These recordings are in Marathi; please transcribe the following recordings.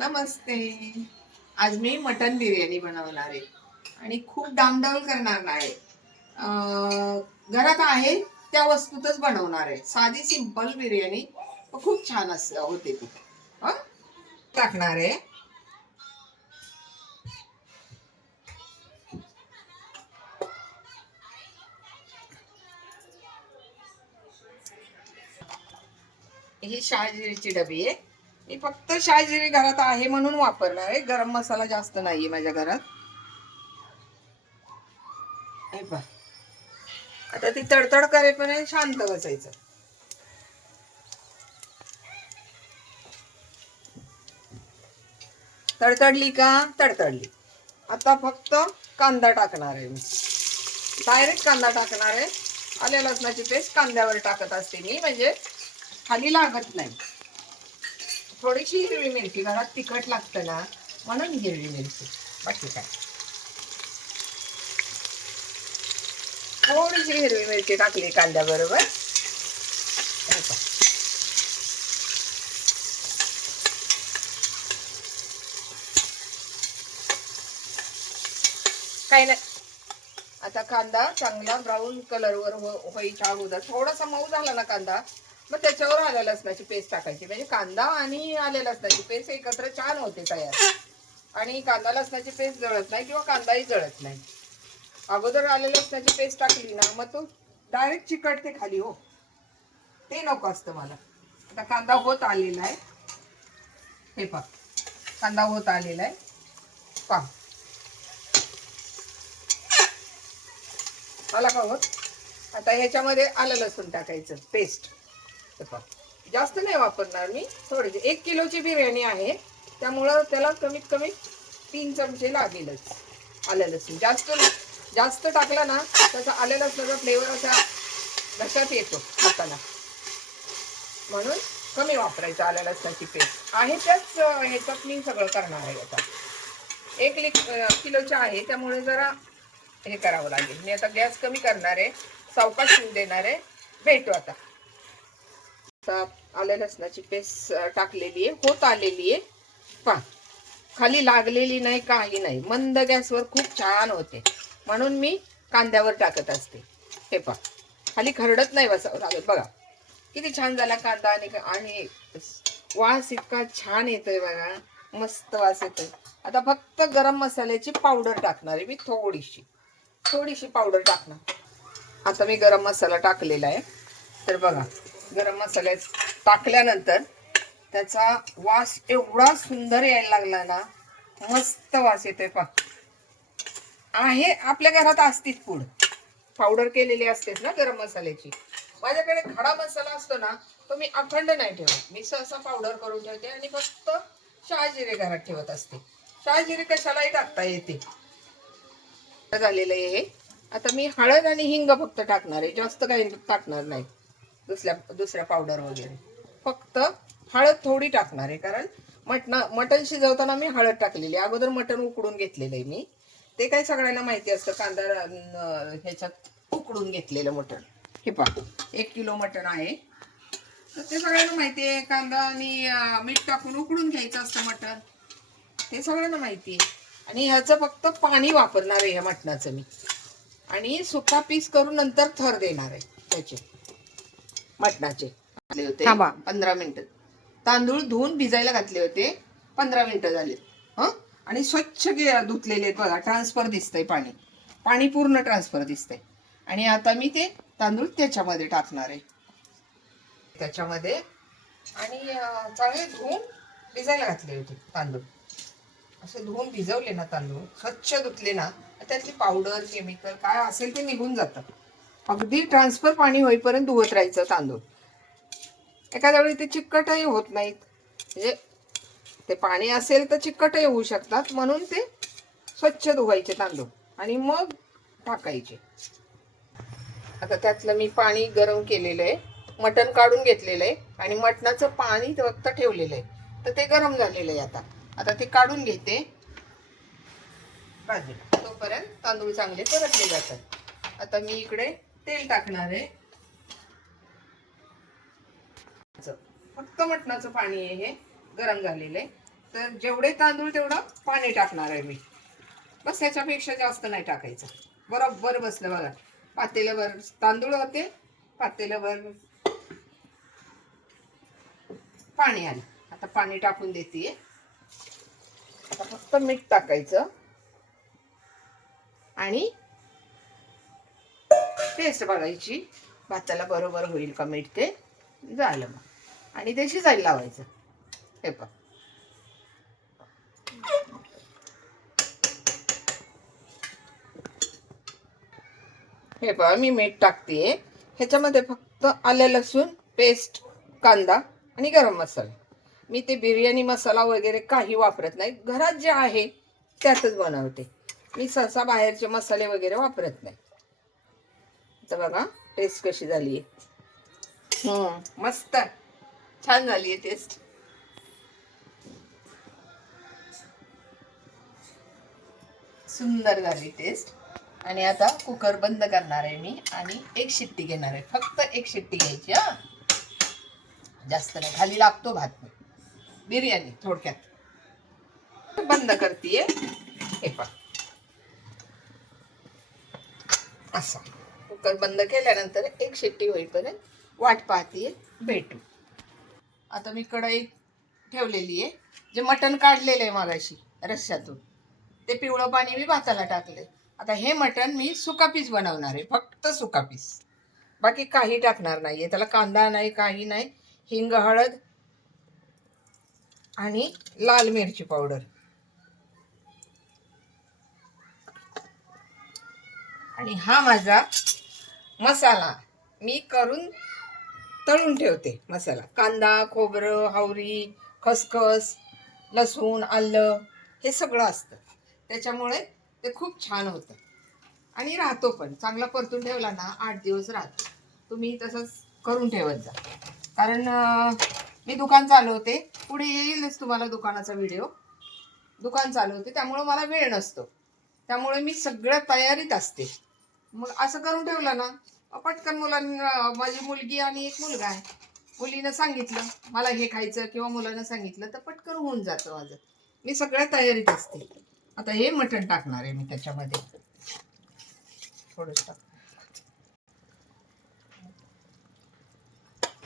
नमस्ते. आज मी मटन बिर्याणी बनवणार आहे आणि खूप डामडौल करणार नाही. घरात आहे त्या वस्तूतच बनवणार आहे. साधी सिंपल बिर्याणी खूप छान होते ती. हं? टाकणार आहे. ही शहाजिरीची डबी आहे. मी फक्त शहाजिरी घरात आहे म्हणून वापरणार आहे. गरम मसाला जास्त नाहीये माझ्या घरात. हे पहा. आता ती तडतड करेपर्यंत शांत बसायचं. तडतडली का? तडतडली. आता फक्त कांदा टाकणार आहे मी. डायरेक्ट कांदा टाकणार आहे. आले लसणाची पेस्ट कांद्यावर टाकत असते मी, म्हणजे खाली लागत नाही. थोडीशी हिरवी मिरची, घरात तिखट लागतं ना म्हणून हिरवी मिरची, बाकी काय. थोडीशी हिरवी मिरची टाकली कांद्याबरोबर. काही नाही. आता कांदा चांगला ब्राऊन कलरवर व्हायच्या अगोदर थोडासा मऊ झाला ना कांदा, मग त्याच्यावर आलं लसणाची पेस्ट टाकायची. म्हणजे कांदा आणि आले लसणाची पेस्ट एकत्र छान होते तयार. आणि कांदा लसणाची पेस्ट जळत नाही किंवा कांदाही जळत नाही. अगोदर आले लसणाची पेस्ट टाकली ना मग तो डायरेक्ट चिकटते खाली. हो, ते नको असतं मला. आता कांदा होत आलेला आहे. हे पहा, कांदा होत आलेला आहे. पहा, आला का होत. आता ह्याच्यामध्ये आलं लसूण टाकायचं पेस्ट. जास्त नाही वापरणार मी, थोडी. 1 किलोची बिर्याणी आहे त्यामुळं त्याला कमीत कमी 3 चमचे लागेलच आलं लसूण. जास्त टाकला ना त्याचा आलं लसणाचा फ्लेवर असा लक्षात येतो खाताना, म्हणून कमी वापरायचं आलं लसणाची पेस्ट. आहे त्याच ह्याच्यात मी सगळं करणार आहे. आता 1 किलोच्या आहे त्यामुळे जरा हे करावं लागेल. मी आता गॅस कमी करणार आहे, सावकाश शिव देणार आहे. भेटू आता. आलं लसणाची पेस्ट टाकलेली आहे, होत आलेली आहे. पहा, खाली लागलेली नाही, काही नाही. मंद गॅसवर खूप छान होते म्हणून मी कांद्यावर टाकत असते. हे पहा, खाली खरडत नाही बसावं लागत. बघा किती छान झाला कांदा. आणि वास इतका छान येतोय बघा, मस्त वास येतोय. आता फक्त गरम मसाल्याची पावडर टाकणार आहे मी. थोडीशी पावडर टाकणार. आता मी गरम मसाला टाकलेला आहे. तर बघा, गरम मसाला टाकल्यानंतर त्याचा वास एवढा सुंदर यायला लागला ना, मस्त वास येतोय. पहा, आहे आपल्या घरात असतीच पूड, पावडर केलेली असतेच ना गरम मसाल्याची. माझ्याकडे खडा मसाला असतो ना, तो मी अखंड नाही ठेवत. मी सहसा पावडर करून ठेवते आणि फक्त शहाजिरे घरात ठेवत असते. शहाजिरे कशालाही टाकता येते. झालेलं आहे हे. आता मी हळद आणि हिंग फक्त टाकणार आहे, जास्त काही टाकणार नाही. दुसऱ्या पावडर वगैरे, फक्त हळद थोडी टाकणार आहे. कारण मटण शिजवताना मी हळद टाकलेली. अगोदर मटण उकडून घेतलेलं आहे मी. ते काही सगळ्यांना माहिती असतं, कांदा ह्याच्यात उकडून घेतलेलं मटण. हे पहा, 1 किलो मटण आहे तर ते सगळ्यांना माहिती आहे. कांदा आणि मीठ टाकून उकडून घ्यायचं असतं मटण, हे सगळ्यांना माहिती आहे. आणि ह्याचं फक्त पाणी वापरणार आहे ह्या मटणाचं मी. आणि सुका पीस करून नंतर थर देणार आहे त्याचे मटणाचे. घातले होते 15 मिनिटं. तांदूळ धुवून भिजायला घातले होते, 15 मिनिटं झाले. आणि स्वच्छ धुतलेले आहेत बघा. ट्रान्सफर दिसतंय पाणी पूर्ण ट्रान्सफर दिसतंय. आणि आता मी ते तांदूळ त्याच्यामध्ये टाकणार आहे. त्याच्यामध्ये आणि चांगले धुवून भिजायला घातले होते तांदूळ. असे धुवून भिजवले ना तांदूळ, स्वच्छ धुतले ना, त्यातली पावडर केमिकल काय असेल ते निघून जातं. अगदी ट्रान्सफर पाणी होईपर्यंत धुवत राहायचं तांदूळ. एखाद्या वेळी ते चिकटही होत नाहीत, म्हणजे ते पाणी असेल तर चिकटही होऊ शकतात, म्हणून ते स्वच्छ धुवायचे तांदूळ आणि मग टाकायचे. आता त्यातलं मी पाणी गरम केलेलं आहे, मटण काढून घेतलेलं आहे आणि मटणाचं पाणी फक्त ठेवलेलं आहे. तर ते गरम झालेलं आहे. आता ते काढून घेते बाजूला. तोपर्यंत तांदूळ चांगले परतले जातात. आता मी इकडे तेल टाकणार आहे. फक्त मटणाचं पाणी आहे हे, गरम झालेलं आहे. तर जेवढे तांदूळ तेवढं पाणी टाकणार आहे मी. बस त्याच्यापेक्षा जास्त नाही टाकायचं. बरोबर बसलं बघा. पातेल्यावर तांदूळ होते, पातेल्यावर पाणी आलं. आता पाणी टाकून देते. आता फक्त मीठ टाकायचं आणि टेस्ट बघायची. भाताला बरोबर होईल का मीठ ते. झालं मग. आणि ते शिजायला लावायचं. हे पहा. हे पहा मी मीठ टाकते. ह्याच्यामध्ये फक्त आलं लसूण पेस्ट, कांदा आणि गरम मसाला. मी ते बिर्याणी मसाला वगैरे काही वापरत नाही. घरात जे आहे त्यातच बनवते. मी सहसा बाहेरचे मसाले वगैरे वापरत नाही. तर बघा टेस्ट कशी झाली. मस्त छान झाली आहे टेस्ट. सुंदर झाली टेस्ट. आणि आता कुकर बंद करणार आहे मी आणि एक शिट्टी घेणार आहे. फक्त एक शिट्टी घ्यायची. हा, जास्त नाही, खाली लागतो भात बिर्याणी. थोडक्यात बंद करतीये. हे पहा असं कुकर बंद केल्यानंतर एक शिट्टी होईपर्यंत वाट पाहतीये. भेटू. आता मी कढई ठेवलेली आहे. जे मटण काढलेलं आहे मगाशी रश्श्यातून, ते पिवळं पाणी मी भाताला टाकले. आता हे मटण मी सुका पीस बनवणार आहे. फक्त सुका पीस, बाकी काही टाकणार नाहीये त्याला. कांदा नाही, काही नाही. हिंग, हळद आणि लाल मिरची पावडर. आणि हा माझा मसाला मी करून तळून ठेवते. मसाला कांदा, खोबरं, हावरी, खसखस, लसूण, आलं हे सगळं असतं. त्याच्यामुळे ते खूप छान होतं आणि राहतो पण. चांगला परतून ठेवला ना 8 दिवस राहतो. तुम्ही तसंच करून ठेवत जा. कारण मी दुकान चालवते. पुढे येईलच तुम्हाला दुकानाचा व्हिडिओ. दुकान चालवते त्यामुळे मला वेळ नसतो. त्यामुळे मी सगळ्या तयारीत असते. मग असं करून ठेवलं ना पटकन. मुलांना, माझी मुलगी आणि एक मुलगा आहे, मुलीनं सांगितलं मला हे खायचं किंवा मुलानं सांगितलं तर पटकन होऊन जातं माझं. मी सगळ्या तयारीत असते. आता हे मटण टाकणार आहे मी त्याच्यामध्ये. थोडंसं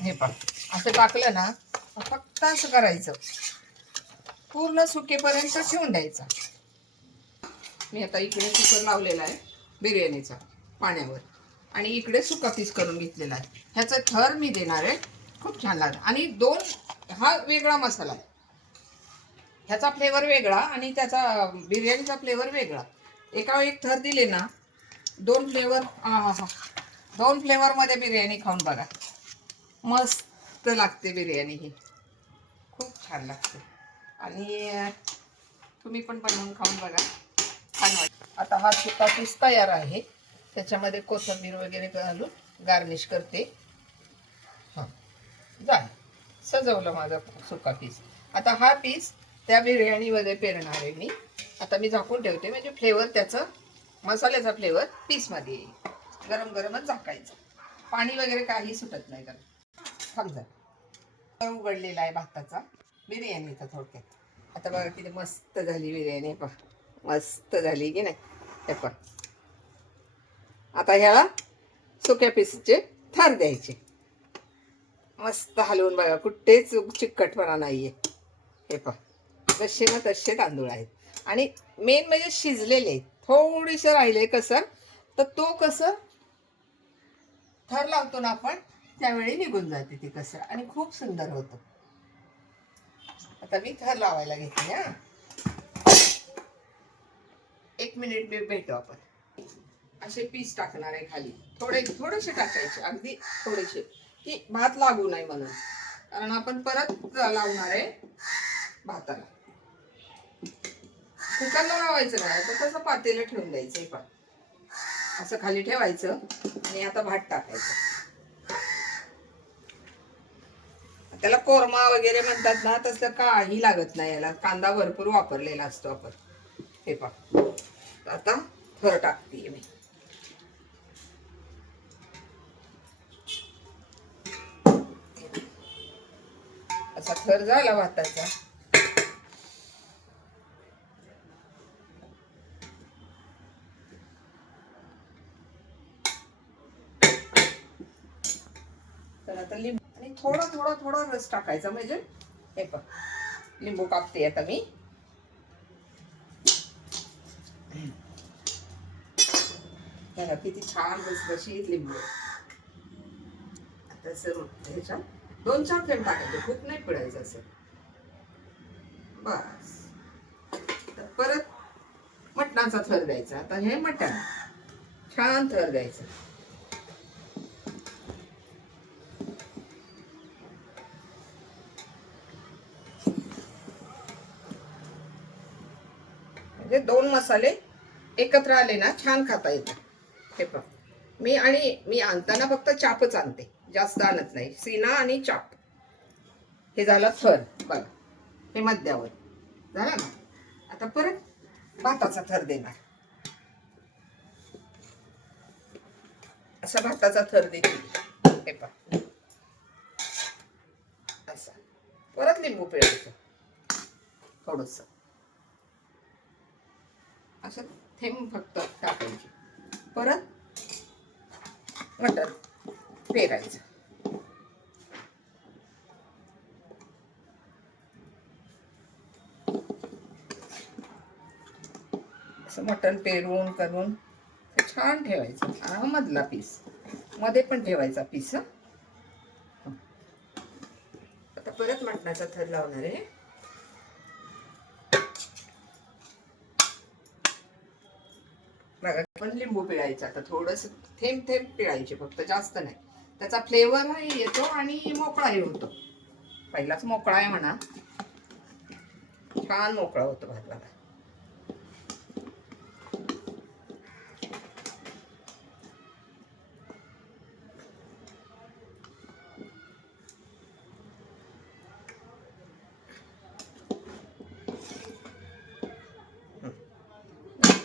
हे पण असं टाकलं ना फक्त असं करायचं. पूर्ण सुकेपर्यंत ठेवून द्यायचा. मी आता इकडे कुकर लावलेला आहे बिर्याणीचा पाण्यावर आणि इकडे सुका पीस करून घेतलेला आहे. ह्याचा थर मी देणार आहे. खूप छान लागेल. आणि हा वेगळा मसाला आहे. ह्याचा फ्लेवर वेगळा आणि त्याचा बिर्याणीचा फ्लेवर वेगळा. एक थर दिले ना 2 फ्लेवर. दोन फ्लेवर मध्ये बिर्याणी खाऊन बघा. मस्त लागते बिर्याणी ही. खूप छान लागते. आणि तुम्ही पण बनवून खाऊन बघा, छान वाटतं. आता हा सुका पीस तयार आहे. त्याच्यामध्ये कोथिंबीर वगैरे घालून गार्निश करते. हां, झालं. सजवलं माझा सुका पीस. आता हा पीस त्या बिर्याणीमध्ये पेरणार आहे मी. आता मी झाकून ठेवते म्हणजे फ्लेवर त्याचं, मसाल्याचा फ्लेवर पीसमध्ये येईल. गरम गरमच झाकायचं. पाणी वगैरे काही सुटत नाही गरम. समजा उघडलेला आहे भाताचा बिर्याणीचा थोडक्यात. आता बघा किती मस्त झाली बिर्याणी. पहा मस्त झाली की नाही. हे पहा. आता ह्याला सुक्या पीसचे थर द्यायचे. मस्त हलवून बघा, कुठेच चिकटपणा नाहीये. हे पहा जसे मग तसे तांदूळ आहेत. आणि मेन म्हणजे शिजलेले. थोडीसं राहिले कसर, तर तो कसर थर लावतो ना आपण त्यावेळी निघून जाते ती कसर आणि खूप सुंदर होतं. आता मी थर लावायला घेते. हा, 1 मिनिट भेटू आपण. असे पीस टाकणार आहे खाली. थोडेसे टाकायचे, अगदी थोडेसे, की भात लागू नाही म्हणून. कारण आपण परत लावणार आहे भाताला. कुकरला लावायचं नाही, तर तसं पातेलं ठेवून द्यायचं. पण असं खाली ठेवायचं आणि आता भात टाकायचं. त्याला कोरमा वगैरे म्हणतात ना, तसं काही लागत नाही याला. कांदा भरपूर वापरलेला असतो आपण. हे पहा आता थर टाकते मी. असा थर झाला भाताचा. लिंबू आणि थोडा थोडा थोडा रस टाकायचा. म्हणजे हे पण लिंबू कापते आता मी. बघा किती छान रसरशीत लिंबू. आता सर्व ह्याच्यात 2-4 थेंब टाकायचे, खूप नाही पिळायचं असं. बस. तर परत मटणाचा थर द्यायचा. आता हे मटण छान थर द्यायचं. म्हणजे 2 मसाले एकत्र आले ना छान खाता येतात. हे पहा मी आणताना फक्त चापच आणते, जास्त आणत नाही. सीना आणि चाप. हे झालं थर. बघा हे मध्यावर झालं ना. आता परत भाताचा थर देणार. असा भाताचा थर देते. हे पहा असा. परत लिंबू पिळायचं थोडस. असं थेंब फक्त टाकायची. परत मटण पेरायचं. असं मटण पेरून करून छान ठेवायचं. हा मधला पीस मध्ये पण ठेवायचा पीस. आता परत मटणाचा थर लावणार आहे. बघा पण लिंबू पिळायचं. आता थोडस थेंब थेंब पिळायचे फक्त, जास्त नाही. त्याचा फ्लेवरही येतो आणि मोकळाही होतो. पहिलाच मोकळा आहे म्हणा, छान मोकळा होतो भात. बघा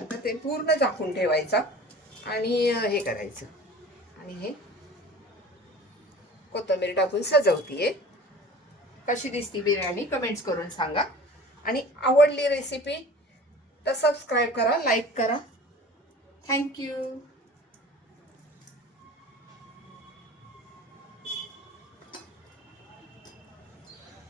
आता ते पूर्ण झाकून ठेवायचा आणि हे करायचं. आणि हे कोथिंबीर टाकून सजवतीये. कशी दिसती बिर्याणी कमेंट्स करून सांगा. आणि आवडली रेसिपी तर सबस्क्राईब करा, लाईक करा. थँक्यू.